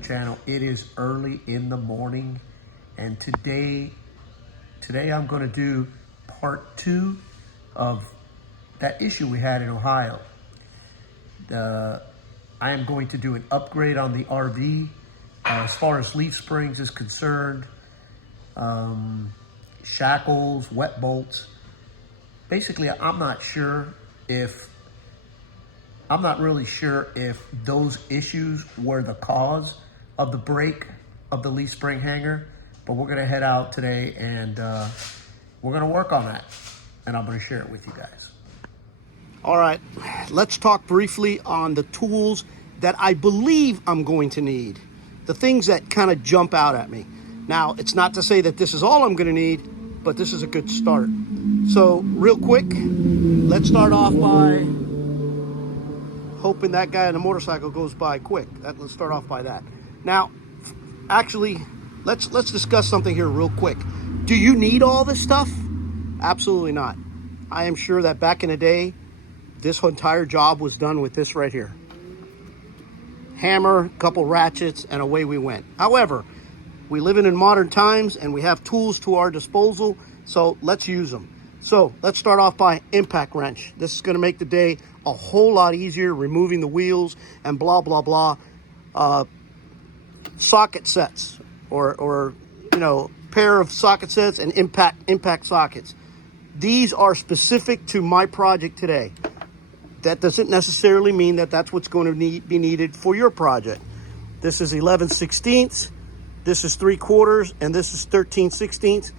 YouTube channel. It is early in the morning, and today I'm going to do part 2 of that issue we had in Ohio. I am going to do an upgrade on the RV as far as leaf springs is concerned, shackles, wet bolts. Basically, I'm not really sure if those issues were the cause of the break of the leaf spring hanger, but we're gonna head out today and we're gonna work on that, and I'm gonna share it with you guys. All right, let's talk briefly on the tools that I believe I'm going to need, the things that kind of jump out at me. Now, it's not to say that this is all I'm gonna need, but this is a good start. So real quick, let's start off by hoping that guy on the motorcycle goes by quick. Let's start off by that. Now, actually, let's discuss something here real quick. Do you need all this stuff? Absolutely not. I am sure that back in the day, this entire job was done with this right here. Hammer, couple ratchets, and away we went. However, we live in modern times and we have tools to our disposal, so let's use them. So let's start off by impact wrench. This is going to make the day a whole lot easier, removing the wheels and blah, blah, blah. Socket sets or pair of socket sets and impact sockets. These are specific to my project today. That doesn't necessarily mean that that's what's going to be needed for your project. This is 11/16, this is 3/4, and this is 13/16.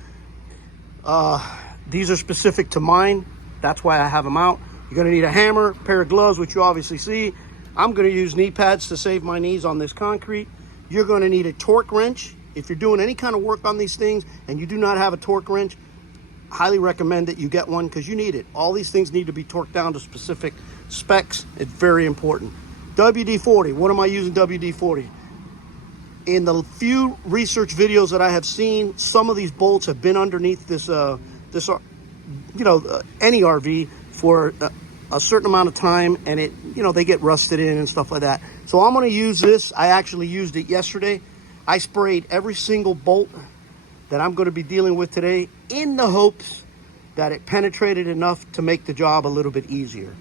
These are specific to mine. That's why I have them out. You're going to need a hammer, pair of gloves, which you obviously see. I'm going to use knee pads to save my knees on this concrete. You're going to need a torque wrench. If you're doing any kind of work on these things and you do not have a torque wrench, highly recommend that you get one because you need it. All these things need to be torqued down to specific specs. It's very important. WD-40. What am I using WD-40? In the few research videos that I have seen, some of these bolts have been underneath any RV for a certain amount of time, and they get rusted in and stuff like that. So I'm going to use this. I actually used it yesterday. I sprayed every single bolt that I'm going to be dealing with today in the hopes that it penetrated enough to make the job a little bit easier.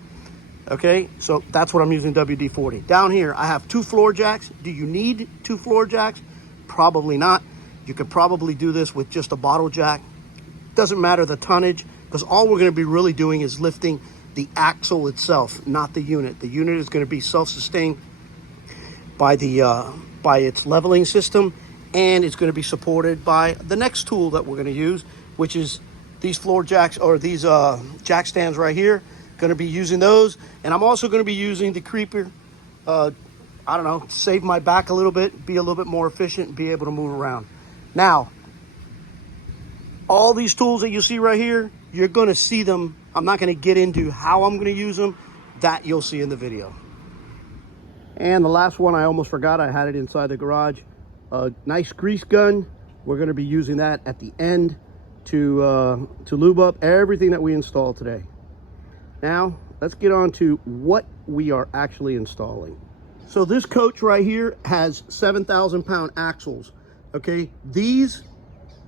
Okay, so that's what I'm using WD-40. Down here, I have 2 floor jacks. Do you need 2 floor jacks? Probably not. You could probably do this with just a bottle jack. Doesn't matter the tonnage, because all we're going to be really doing is lifting the axle itself, not the unit. The unit is going to be self-sustained by its leveling system, and it's going to be supported by the next tool that we're going to use, which is these floor jacks, or these jack stands right here. Going to be using those, and I'm also going to be using the creeper, save my back a little bit, be a little bit more efficient, and be able to move around. Now, all these tools that you see right here, you're going to see them. I'm not going to get into how I'm going to use them. That you'll see in the video. And the last one, I almost forgot. I had it inside the garage. A nice grease gun. We're going to be using that at the end to lube up everything that we install today. Now, let's get on to what we are actually installing. So this coach right here has 7,000 pound axles. Okay, these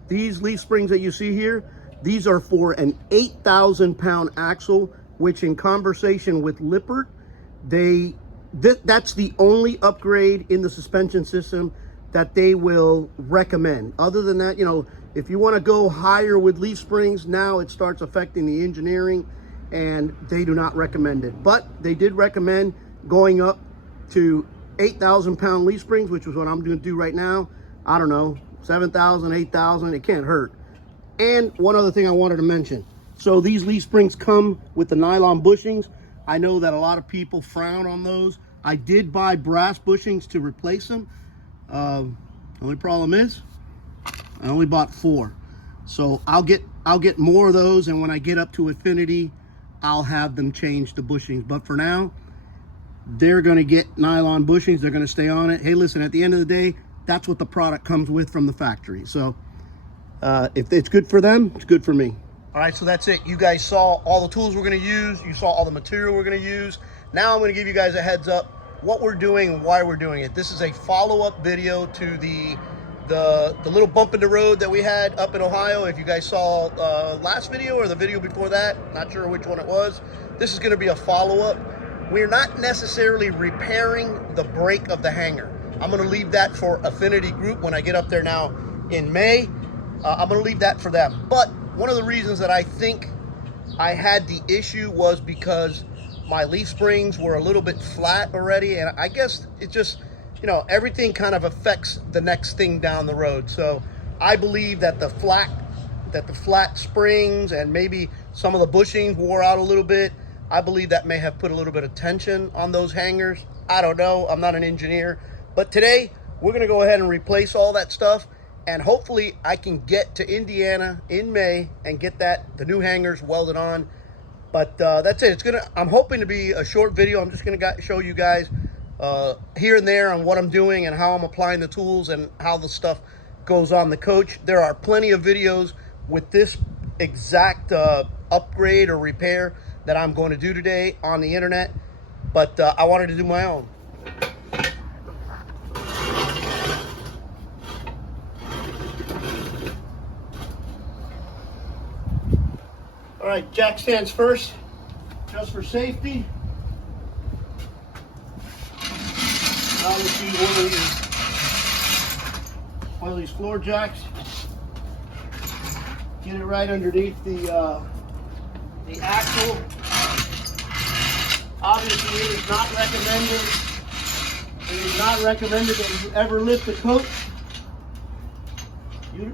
leaf springs that you see here, these are for an 8,000 pound axle, which in conversation with Lippert, that's the only upgrade in the suspension system that they will recommend. Other than that, if you want to go higher with leaf springs, now it starts affecting the engineering, and they do not recommend it. But they did recommend going up to 8,000 pound leaf springs, which is what I'm going to do right now. I don't know, 7,000, 8,000, it can't hurt. And one other thing I wanted to mention. So these leaf springs come with the nylon bushings. I know that a lot of people frown on those. I did buy brass bushings to replace them. Only problem is, I only bought 4. So I'll get more of those, and when I get up to Affinity, I'll have them change the bushings. But for now, they're going to get nylon bushings. They're going to stay on it. Hey, listen, at the end of the day, that's what the product comes with from the factory. So if it's good for them, it's good for me. All right, so that's it. You guys saw all the tools we're going to use. You saw all the material we're going to use. Now I'm going to give you guys a heads up what we're doing and why we're doing it. This is a follow-up video to the little bump in the road that we had up in Ohio. If you guys saw last video or the video before that, not sure which one it was. This is going to be a follow-up. We're not necessarily repairing the brake of the hanger. I'm going to leave that for Affinity Group when I get up there now in May. I'm going to leave that for them. But one of the reasons that I think I had the issue was because my leaf springs were a little bit flat already, and I guess it just, you know, everything kind of affects the next thing down the road. So I believe that the flat springs and maybe some of the bushings wore out a little bit. I believe that may have put a little bit of tension on those hangers. I don't know. I'm not an engineer. But today, we're going to go ahead and replace all that stuff. And hopefully, I can get to Indiana in May and get the new hangers welded on. But that's it. I'm hoping to be a short video. I'm just going to show you guys here and there on what I'm doing and how I'm applying the tools and how the stuff goes on the coach. There are plenty of videos with this exact upgrade or repair that I'm going to do today on the internet, but I wanted to do my own. All right, jack stands first, just for safety. Now let's see one of these floor jacks. Get it right underneath the axle. Obviously, it is not recommended that you ever lift the coach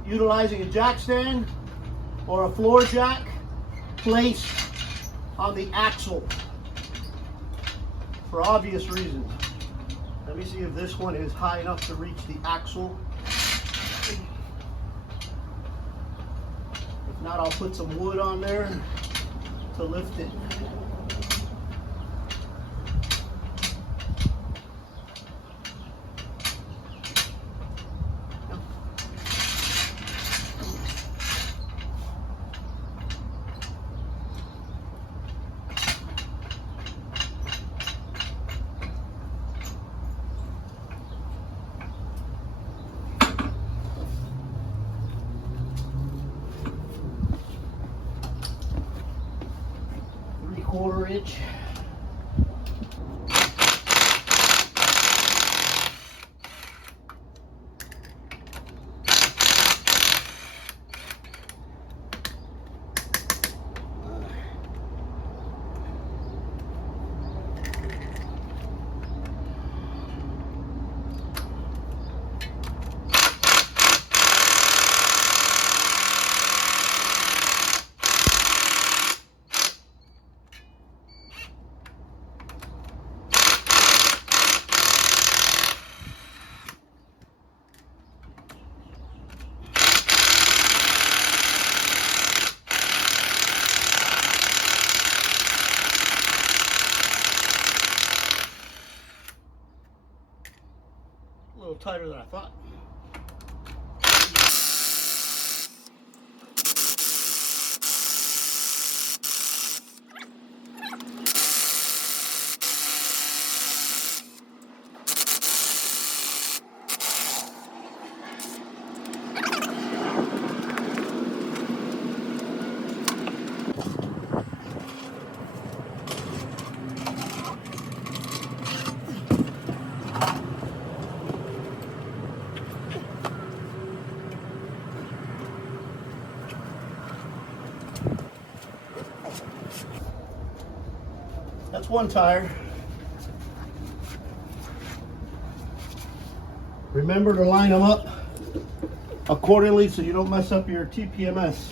utilizing a jack stand or a floor jack placed on the axle for obvious reasons. Let me see if this one is high enough to reach the axle. If not, I'll put some wood on there to lift it. Quarter inch. A little tighter than I thought. That's one tire. Remember to line them up accordingly so you don't mess up your TPMS.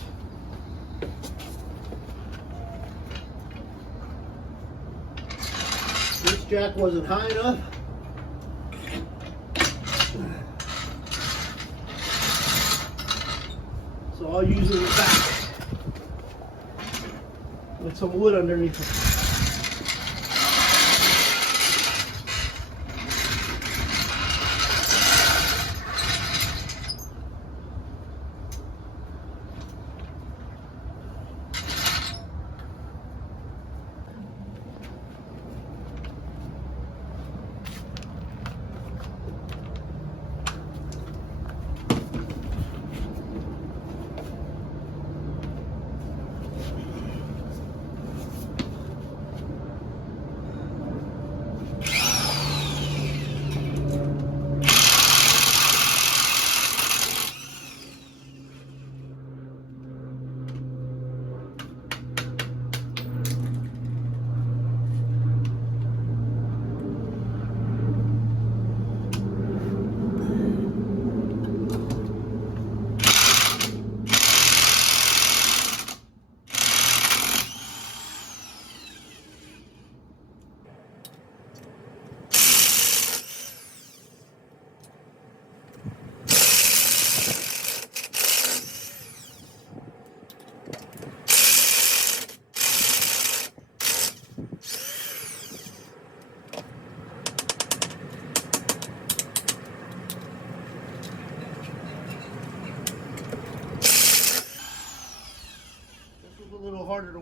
This jack wasn't high enough. So I'll use it in the back with some wood underneath it.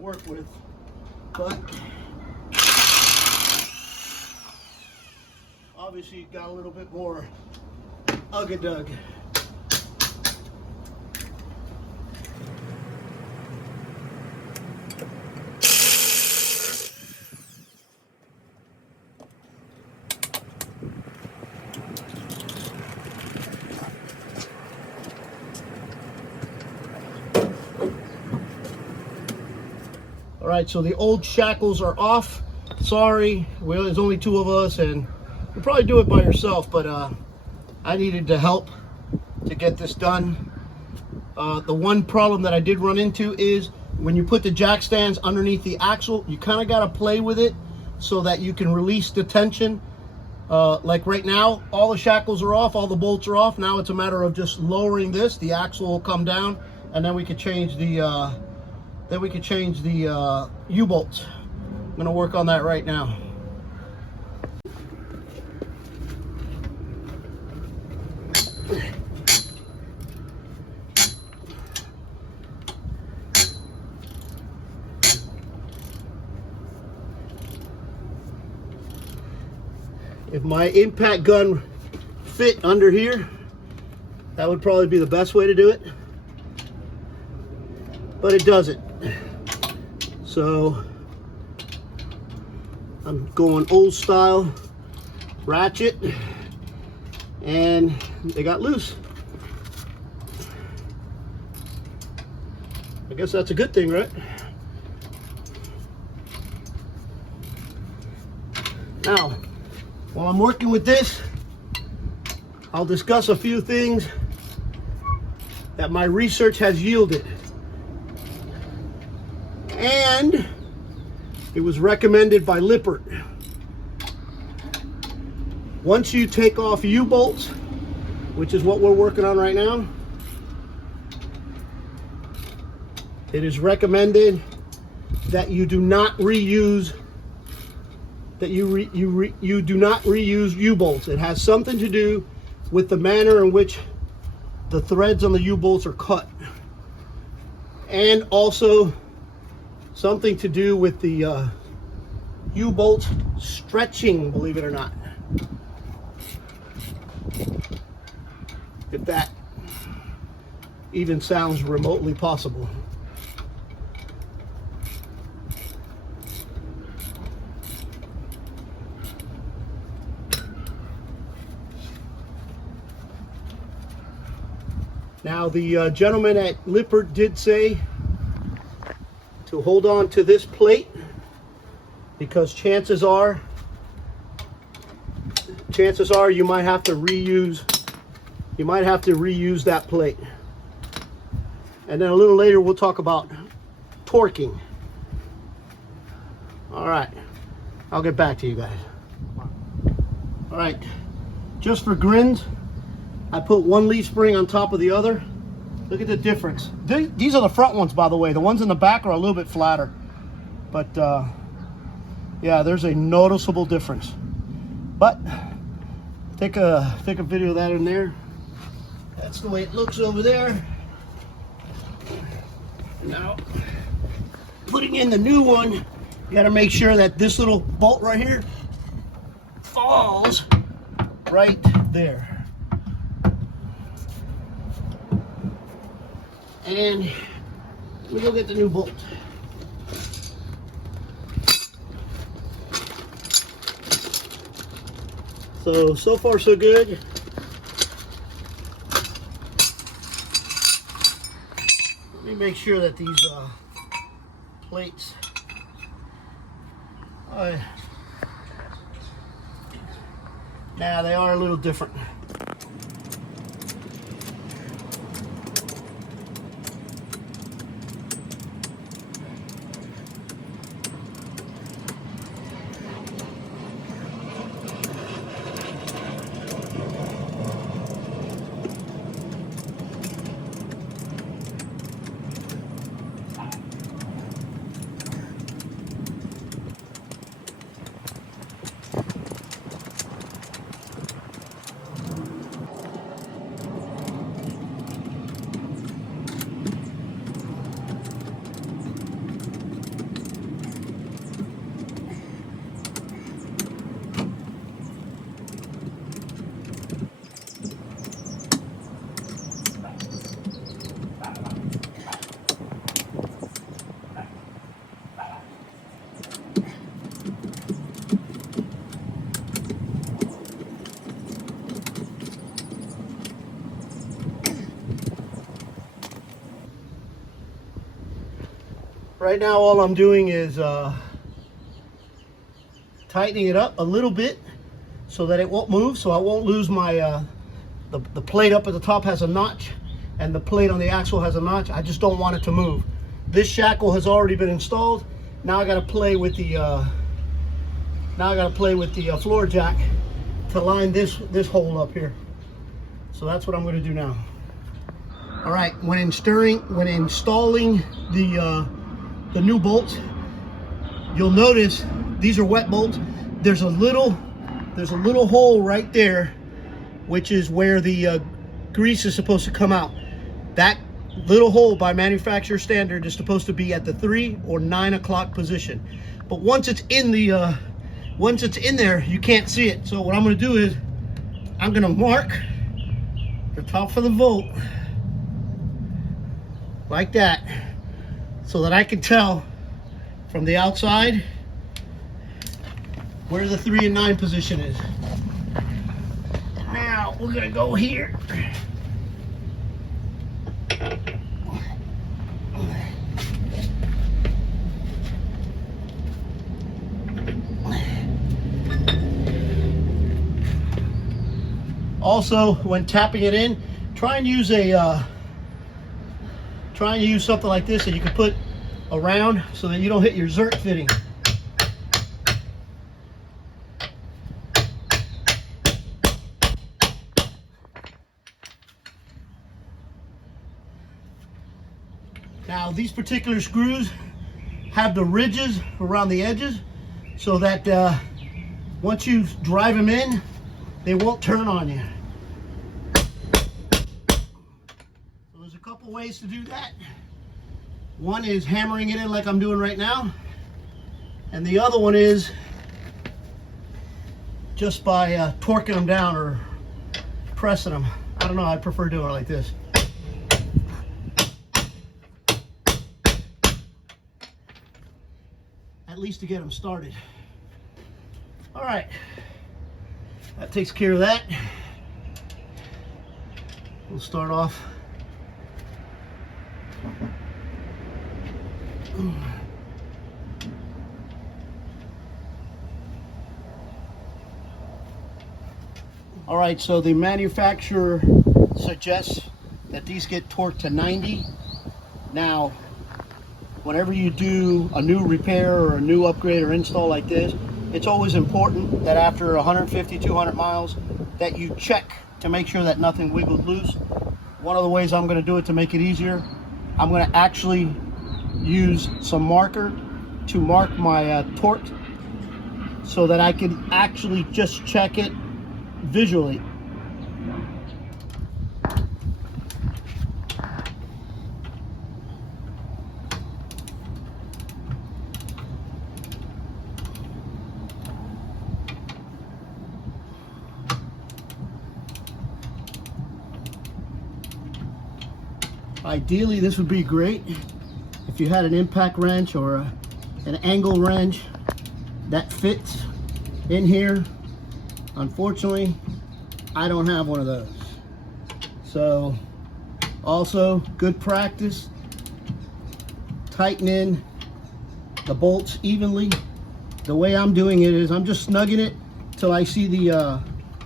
work with, but obviously you got a little bit more ug-a-dug. All right, so the old shackles are off. Sorry, well, there's only two of us, and you'll probably do it by yourself, but I needed the help to get this done. The one problem that I did run into is when you put the jack stands underneath the axle, you kind of got to play with it so that you can release the tension. Like right now, all the shackles are off, all the bolts are off. Now it's a matter of just lowering this. The axle will come down, and then we could change the U-bolts. I'm gonna work on that right now. If my impact gun fit under here, that would probably be the best way to do it, but it doesn't. So I'm going old style ratchet, and they got loose. I guess that's a good thing, right? Now, while I'm working with this, I'll discuss a few things that my research has yielded. And it was recommended by Lippert. Once you take off U-bolts, which is what we're working on right now, it is recommended that you do not reuse you do not reuse U-bolts. It has something to do with the manner in which the threads on the U-bolts are cut, and also something to do with the U-bolt stretching, believe it or not. If that even sounds remotely possible. Now, the gentleman at Lippert did say to hold on to this plate, because chances are you might have to reuse that plate. And then a little later we'll talk about torquing. All right, I'll get back to you guys. All right, just for grins, I put one leaf spring on top of the other. Look at the difference. These are the front ones, by the way. The ones in the back are a little bit flatter, but yeah, there's a noticeable difference. But take a video of that in there. That's the way it looks over there. Now, putting in the new one, you got to make sure that this little bolt right here falls right there. And we go get the new bolt. So far so good. Let me make sure that these plates, nah, they are a little different. Right now all I'm doing is tightening it up a little bit so that it won't move, so I won't lose my the plate up at the top has a notch and the plate on the axle has a notch. I just don't want it to move. This shackle has already been installed. Now I got to play with the floor jack to line this hole up here. So that's what I'm going to do now. All right, when installing the new bolts, you'll notice these are wet bolts. There's a little hole right there, which is where the grease is supposed to come out. That little hole by manufacturer standard is supposed to be at the 3 or 9 o'clock position. But once it's in there, you can't see it. So what I'm going to do is I'm going to mark the top of the bolt like that, so that I can tell from the outside where the 3 and 9 position is. Now we're gonna go here. Also, when tapping it in, try and use something like this that you can put around so that you don't hit your zerk fitting. Now these particular screws have the ridges around the edges so that once you drive them in, they won't turn on you. So there's a couple ways to do that. One is hammering it in like I'm doing right now, and the other one is just by torquing them down or pressing them. I don't know, I prefer doing it like this. At least to get them started. All right, that takes care of that. We'll start off. All right, so the manufacturer suggests that these get torqued to 90. Now, whenever you do a new repair or a new upgrade or install like this, it's always important that after 150, 200 miles that you check to make sure that nothing wiggled loose. One of the ways I'm going to do it to make it easier, I'm going to actually use some marker to mark my torque so that I can actually just check it visually. Ideally, this would be great if you had an impact wrench or an angle wrench that fits in here. Unfortunately, I don't have one of those. So, also good practice, tighten in the bolts evenly. The way I'm doing it is I'm just snugging it till I see the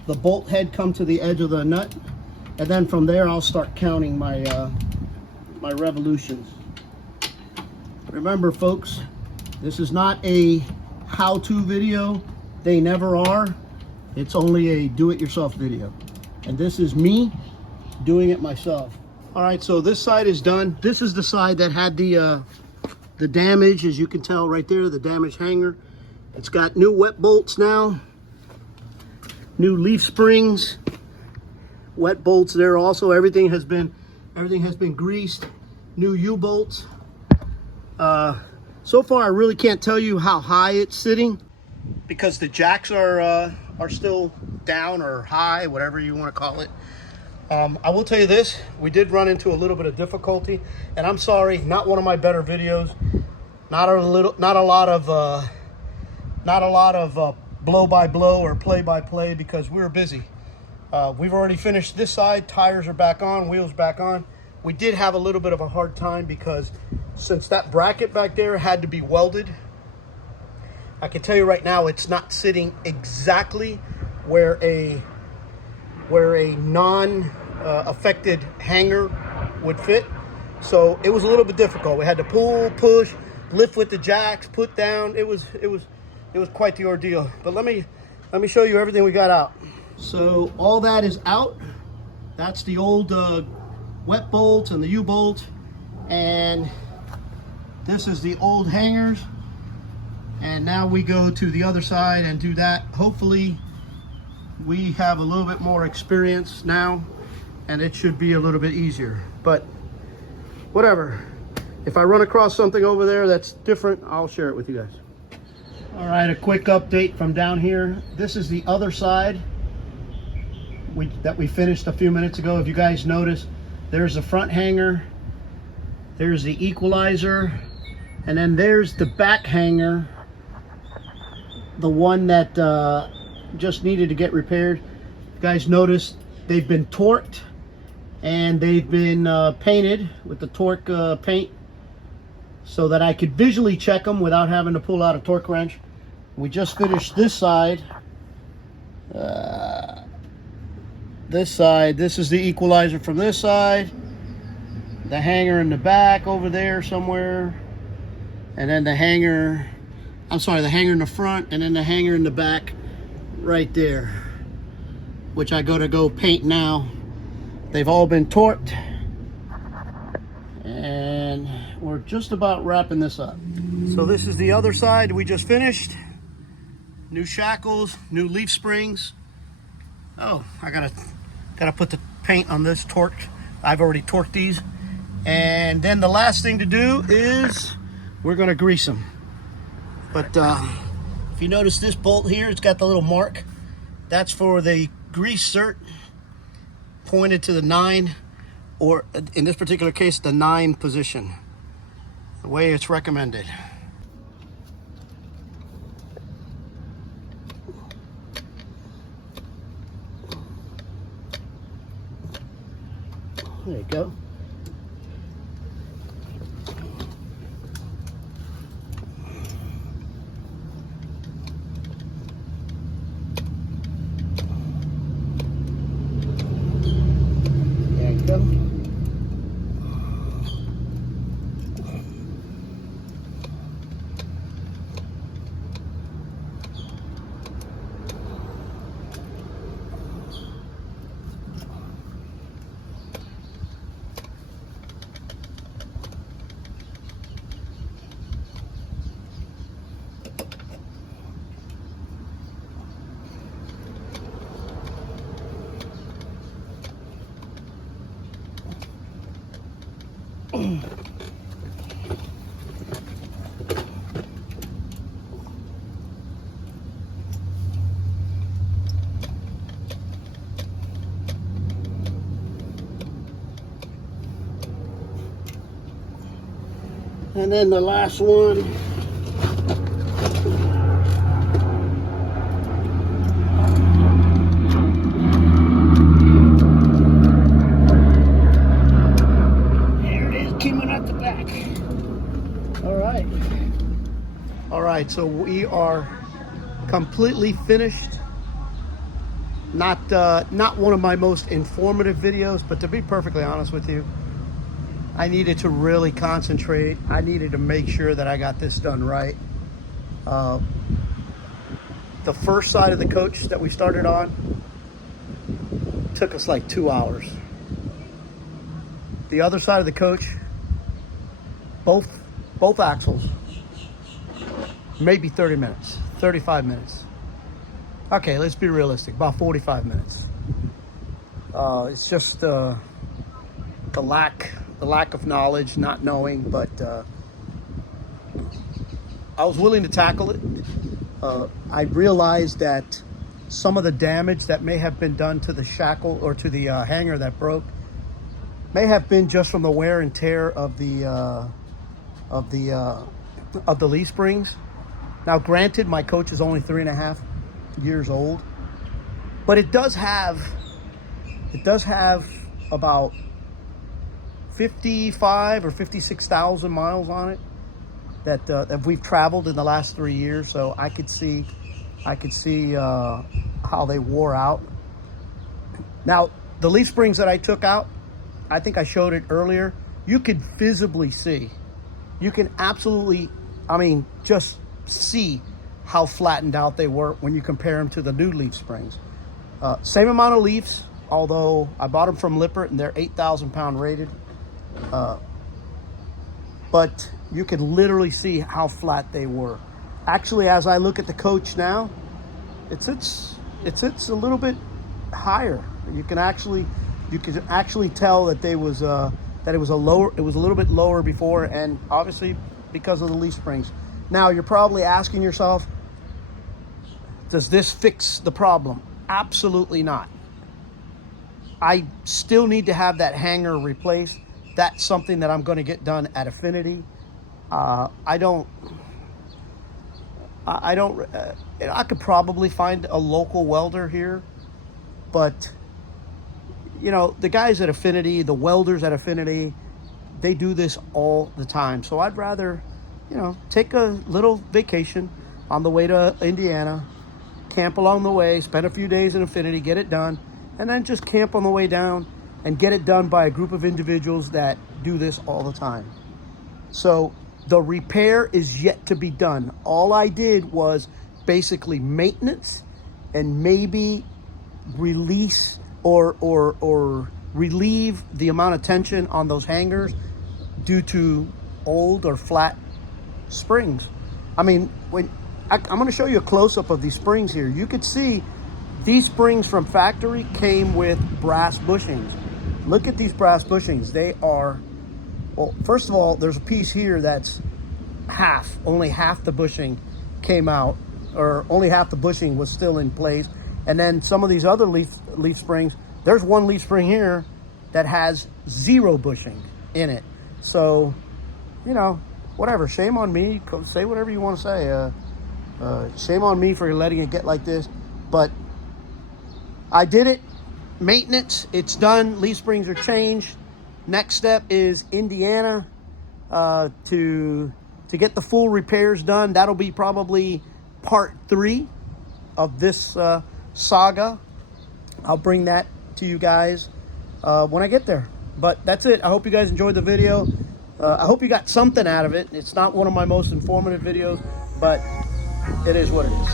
bolt head come to the edge of the nut, and then from there I'll start counting my my revolutions. Remember, folks, this is not a how-to video. They never are. It's only a do-it-yourself video, and this is me doing it myself. All right, so this side is done. This is the side that had the damage, as you can tell right there, the damaged hanger. It's got new wet bolts now, new leaf springs, wet bolts there also. Everything has been greased, new U-bolts. So far, I really can't tell you how high it's sitting because the jacks are still down or high, whatever you want to call it. I will tell you this: we did run into a little bit of difficulty, and I'm sorry, not one of my better videos, not a lot of blow by blow or play by play because we were busy. We've already finished this side. Tires are back on, wheels back on. we did have a little bit of a hard time because since that bracket back there had to be welded, I can tell you right now it's not sitting exactly where a non-affected hanger would fit. So it was a little bit difficult. We had to pull, push, lift with the jacks, put down. It was quite the ordeal. But let me show you everything we got out. So all that is out. That's the old wet bolt and the U-bolt, and this is the old hangers. And now we go to the other side and do that. Hopefully we have a little bit more experience now and it should be a little bit easier, but whatever. If I run across something over there that's different, I'll share it with you guys. All right, a quick update from down here. This is the other side that we finished a few minutes ago. If you guys notice, there's the front hanger, there's the equalizer, and then there's the back hanger, the one that just needed to get repaired. You guys notice they've been torqued and they've been painted with the torque paint so that I could visually check them without having to pull out a torque wrench. We just finished this side. This is the equalizer from this side, the hanger in the back over there somewhere, and then the hanger, the hanger in the front, and then the hanger in the back right there, which I gotta go paint now. They've all been torqued and we're just about wrapping this up. So this is the other side we just finished. New shackles, new leaf springs. Oh, I gotta put the paint on this torqued. I've already torqued these. And then the last thing to do is we're gonna grease them. But if you notice this bolt here, it's got the little mark. That's for the grease cert, pointed to the 9, or in this particular case, the 9 position, the way it's recommended. There you go. There you go. And then the last one. There it is, coming out the back. All right, so we are completely finished. Not one of my most informative videos, but to be perfectly honest with you, I needed to really concentrate. I needed to make sure that I got this done right. The first side of the coach that we started on took us like 2 hours. The other side of the coach, both axles, maybe 30 minutes, 35 minutes. Okay, let's be realistic, about 45 minutes. It's just the lack of knowledge, not knowing, but I was willing to tackle it. I realized that some of the damage that may have been done to the shackle or to the hanger that broke may have been just from the wear and tear of the leaf springs. Now, granted, my coach is only 3.5 years old, but it does have about 55 or 56,000 miles on it that we've traveled in the last 3 years. So I could see how they wore out. Now, the leaf springs that I took out, I think I showed it earlier. You could visibly see. You can absolutely, I mean, just see how flattened out they were when you compare them to the new leaf springs. Same amount of leaves, although I bought them from Lippert and they're 8,000 pound rated. But you can literally see how flat they were. Actually, as I look at the coach now, it sits a little bit higher. You can actually tell that it was a little bit lower before, and obviously because of the leaf springs. Now you're probably asking yourself, does this fix the problem? Absolutely not. I still need to have that hanger replaced. That's something that I'm going to get done at Affinity. I could probably find a local welder here, but you know, the guys at Affinity, the welders at Affinity, they do this all the time. So I'd rather, you know, take a little vacation on the way to Indiana, camp along the way, spend a few days in Affinity, get it done, and then just camp on the way down and get it done by a group of individuals that do this all the time. So the repair is yet to be done. All I did was basically maintenance and maybe release or relieve the amount of tension on those hangers due to old or flat springs. I mean, I'm going to show you a close-up of these springs here. You could see these springs from factory came with brass bushings. Look at these brass bushings. They are, well, first of all, there's a piece here that's only half the bushing came out, or only half the bushing was still in place. And then some of these other leaf springs, there's one leaf spring here that has 0 bushing in it. So, you know, whatever, shame on me. Say whatever you want to say. Shame on me for letting it get like this. But I did it. Maintenance, it's done. Leaf springs are changed. Next step is Indiana to get the full repairs done. That'll be probably part 3 of this saga. I'll bring that to you guys when I get there. But that's it. I hope you guys enjoyed the video. I hope you got something out of it. It's not one of my most informative videos, but it is what it is.